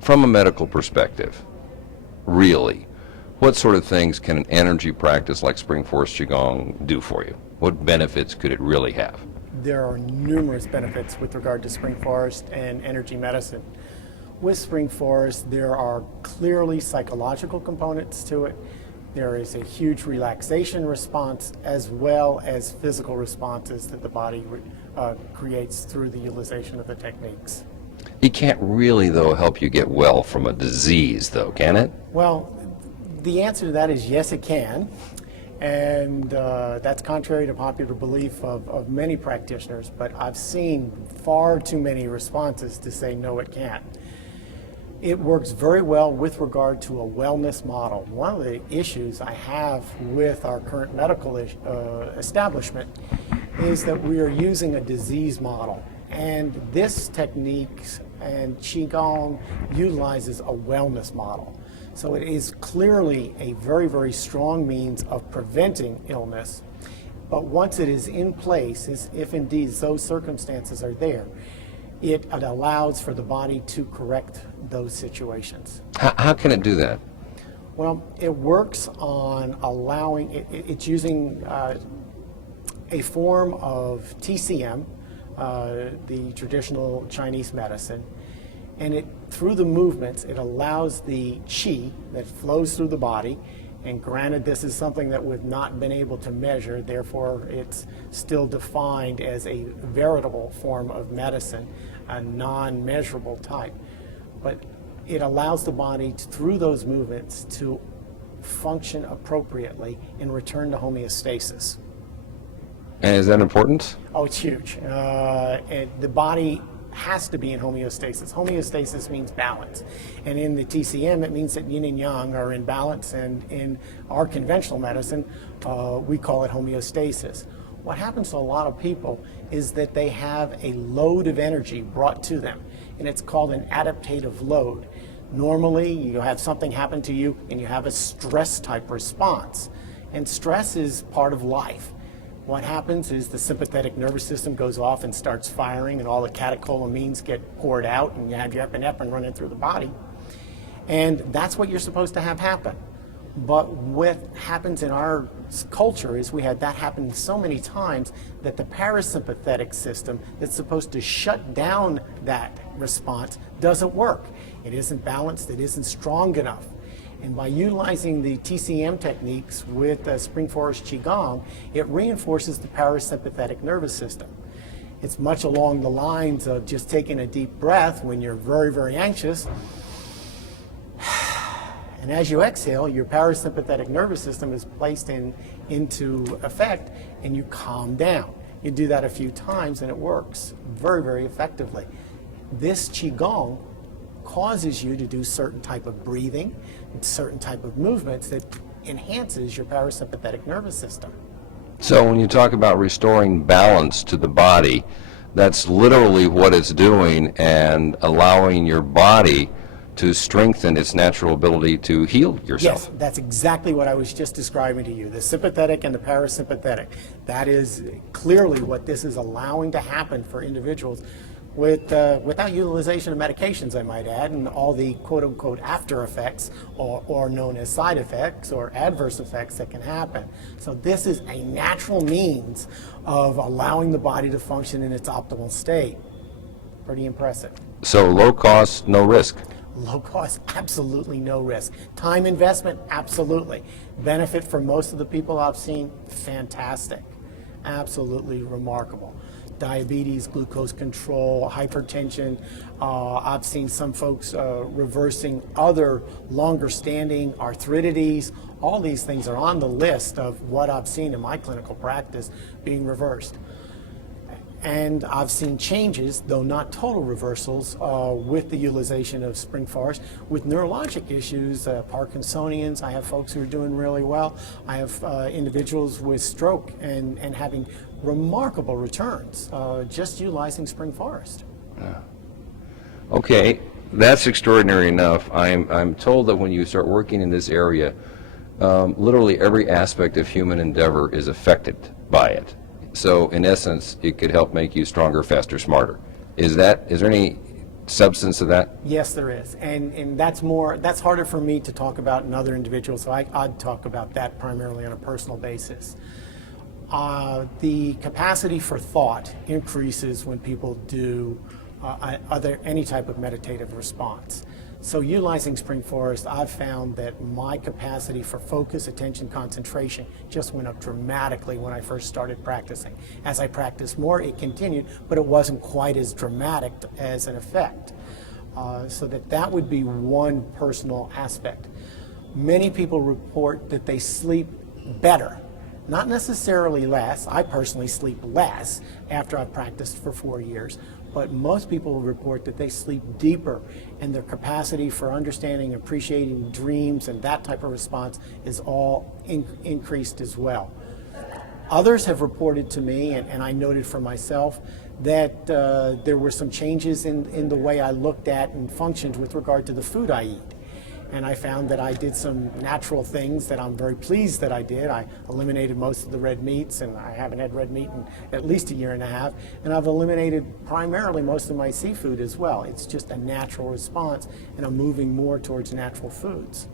From a medical perspective, really, what sort of things can an energy practice like Spring Forest Qigong do for you? What benefits could it really have? There are numerous benefits with regard to Spring Forest and energy medicine. With Spring Forest, there are clearly psychological components to it. There is a huge relaxation response as well as physical responses that the body creates through the utilization of the techniques. It can't really, though, help you get well from a disease, though, can it? Well, the answer to that is yes, it can. And that's contrary to popular belief of many practitioners, but I've seen far too many responses to say no, it can't. It works very well with regard to a wellness model. One of the issues I have with our current medical establishment is that we are using a disease model. And this technique and Qigong utilizes a wellness model. So it is clearly a very, very strong means of preventing illness. But once it is in place, if indeed those circumstances are there, it allows for the body to correct those situations. How can it do that? Well, it works on allowing, it's using a form of TCM, the traditional Chinese medicine, and through the movements, it allows the qi that flows through the body, and granted this is something that we've not been able to measure, therefore it's still defined as a veritable form of medicine, a non-measurable type, but it allows the body through those movements to function appropriately and return to homeostasis. And is that important? Oh, it's huge. The body has to be in homeostasis. Homeostasis means balance. And in the TCM, it means that yin and yang are in balance, and in our conventional medicine, we call it homeostasis. What happens to a lot of people is that they have a load of energy brought to them, and it's called an adaptative load. Normally, you have something happen to you, and you have a stress type response. And stress is part of life. What happens is the sympathetic nervous system goes off and starts firing, and all the catecholamines get poured out, and you have your epinephrine running through the body. And that's what you're supposed to have happen. But what happens in our culture is we had that happen so many times that the parasympathetic system that's supposed to shut down that response doesn't work. It isn't balanced, it isn't strong enough. And by utilizing the TCM techniques with Spring Forest Qigong, it reinforces the parasympathetic nervous system. It's much along the lines of just taking a deep breath when you're very, very anxious. And as you exhale, your parasympathetic nervous system is placed into effect, and you calm down. You do that a few times, and it works very, very effectively. This Qigong causes you to do certain type of breathing and certain type of movements that enhances your parasympathetic nervous system. So when you talk about restoring balance to the body, that's literally what it's doing, and allowing your body to strengthen its natural ability to heal yourself. Yes, that's exactly what I was just describing to you. The sympathetic and the parasympathetic. That is clearly what this is allowing to happen for individuals without utilization of medications, I might add, and all the quote-unquote after effects, or known as side effects or adverse effects that can happen. So this is a natural means of allowing the body to function in its optimal state. Pretty impressive. So low cost, no risk. Low cost, absolutely no risk. Time investment, absolutely. Benefit for most of the people I've seen, fantastic. Absolutely remarkable. Diabetes, glucose control, hypertension. I've seen some folks reversing other longer standing arthritides. All these things are on the list of what I've seen in my clinical practice being reversed. And I've seen changes, though not total reversals, with the utilization of Spring Forest. With neurologic issues, Parkinsonians, I have folks who are doing really well. I have individuals with stroke and having remarkable returns just utilizing Spring Forest. Yeah. Okay, that's extraordinary enough. I'm told that when you start working in this area, literally every aspect of human endeavor is affected by it. So in essence, it could help make you stronger, faster, smarter. Is there any substance of that? Yes, there is, and that's harder for me to talk about in other individuals. So I'd talk about that primarily on a personal basis. The capacity for thought increases when people do any type of meditative response. So utilizing Spring Forest, I've found that my capacity for focus, attention, concentration just went up dramatically when I first started practicing. As I practiced more, it continued, but it wasn't quite as dramatic as an effect. So that would be one personal aspect. Many people report that they sleep better. Not necessarily less. I personally sleep less after I've practiced for 4 years, but most people report that they sleep deeper, and their capacity for understanding, appreciating dreams and that type of response is all increased as well. Others have reported to me, and I noted for myself, that there were some changes in the way I looked at and functioned with regard to the food I eat. And I found that I did some natural things that I'm very pleased that I did. I eliminated most of the red meats, and I haven't had red meat in at least a year and a half. And I've eliminated primarily most of my seafood as well. It's just a natural response, and I'm moving more towards natural foods.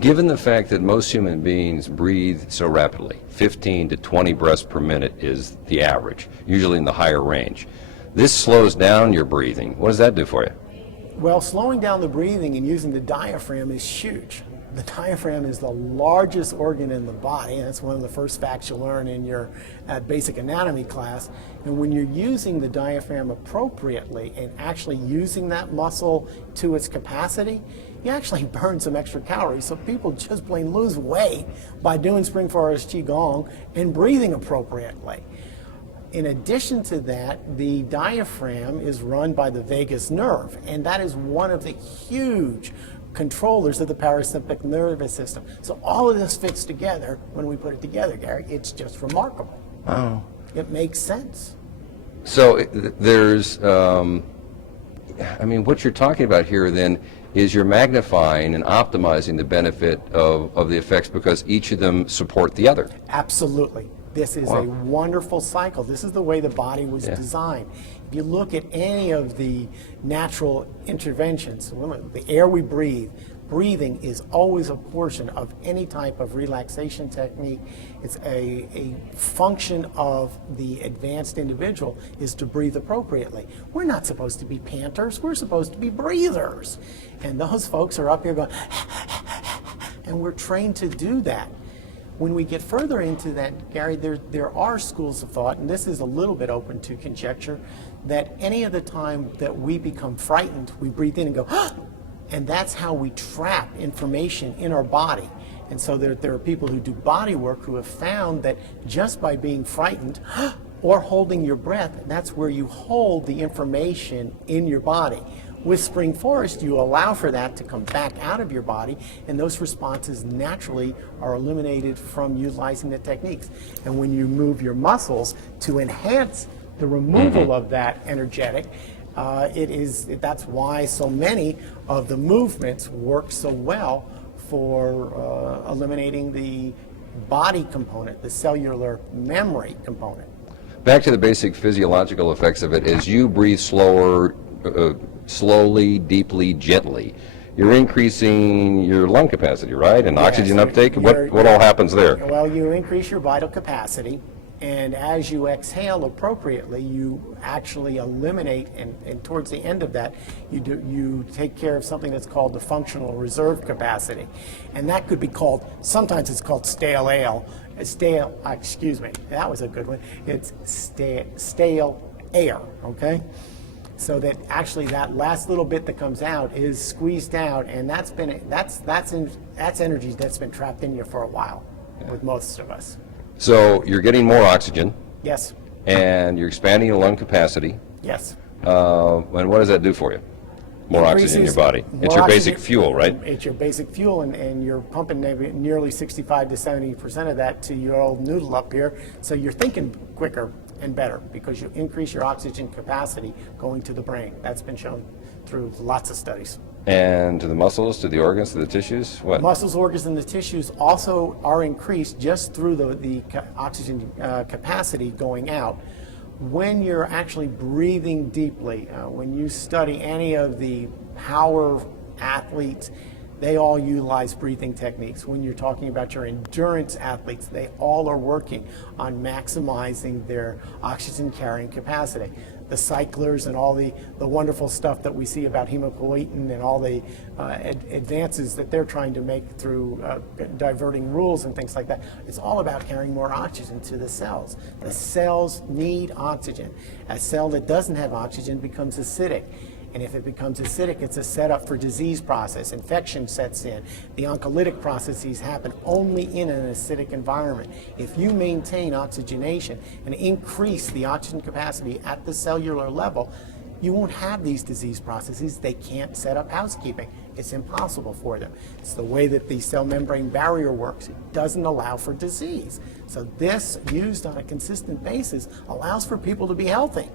Given the fact that most human beings breathe so rapidly, 15 to 20 breaths per minute is the average, usually in the higher range, this slows down your breathing. What does that do for you? Well, slowing down the breathing and using the diaphragm is huge. The diaphragm is the largest organ in the body, and that's one of the first facts you'll learn in your basic anatomy class. And when you're using the diaphragm appropriately and actually using that muscle to its capacity, you actually burn some extra calories. So people just plain lose weight by doing Spring Forest Qigong and breathing appropriately. In addition to that, the diaphragm is run by the vagus nerve, and that is one of the huge controllers of the parasympathetic nervous system. So all of this fits together when we put it together, Gary. It's just remarkable. Wow. It makes sense. So there's, what you're talking about here then is you're magnifying and optimizing the benefit of the effects because each of them support the other. Absolutely. This is a wonderful cycle. This is the way the body was designed. If you look at any of the natural interventions, the air we breathe, breathing is always a portion of any type of relaxation technique. It's a function of the advanced individual is to breathe appropriately. We're not supposed to be panters. We're supposed to be breathers. And those folks are up here going, and we're trained to do that. When we get further into that, Gary, there are schools of thought, and this is a little bit open to conjecture, that any of the time that we become frightened, we breathe in and go, and that's how we trap information in our body. And so there are people who do body work who have found that just by being frightened or holding your breath, that's where you hold the information in your body. With Spring Forest, you allow for that to come back out of your body, and those responses naturally are eliminated from utilizing the techniques. And when you move your muscles to enhance the removal of that energetic, that's why so many of the movements work so well for eliminating the body component, the cellular memory component. Back to the basic physiological effects of it, as you breathe slower, slowly, deeply, gently, you're increasing your lung capacity, right? And oxygen uptake? What all happens there? Well, you increase your vital capacity, and as you exhale appropriately, you actually eliminate, and towards the end of that, you take care of something that's called the functional reserve capacity. And that could be called, sometimes it's called stale ale. Excuse me, that was a good one. It's stale air, okay? So that actually that last little bit that comes out is squeezed out, and that's energy that's been trapped in you for a while with most of us. So you're getting more oxygen. Yes. And you're expanding your lung capacity. Yes. And what does that do for you? More oxygen in your body. It's your basic fuel, right? It's your basic fuel, and you're pumping nearly 65 to 70% of that to your old noodle up here, so you're thinking quicker and better because you increase your oxygen capacity going to the brain. That's been shown through lots of studies. And to the muscles, to the organs, to the tissues? What? Muscles, organs, and the tissues also are increased just through the oxygen capacity going out. when you're actually breathing deeply, when you study any of the power athletes, they all utilize breathing techniques. When you're talking about your endurance athletes, they all are working on maximizing their oxygen carrying capacity. The cyclers and all the wonderful stuff that we see about hematopoietin and all the advances that they're trying to make through diverting rules and things like that, it's all about carrying more oxygen to the cells. The cells need oxygen. A cell that doesn't have oxygen becomes acidic. And if it becomes acidic, it's a setup for disease process. Infection sets in. The oncolytic processes happen only in an acidic environment. If you maintain oxygenation and increase the oxygen capacity at the cellular level, you won't have these disease processes. They can't set up housekeeping. It's impossible for them. It's the way that the cell membrane barrier works. It doesn't allow for disease. So this, used on a consistent basis, allows for people to be healthy.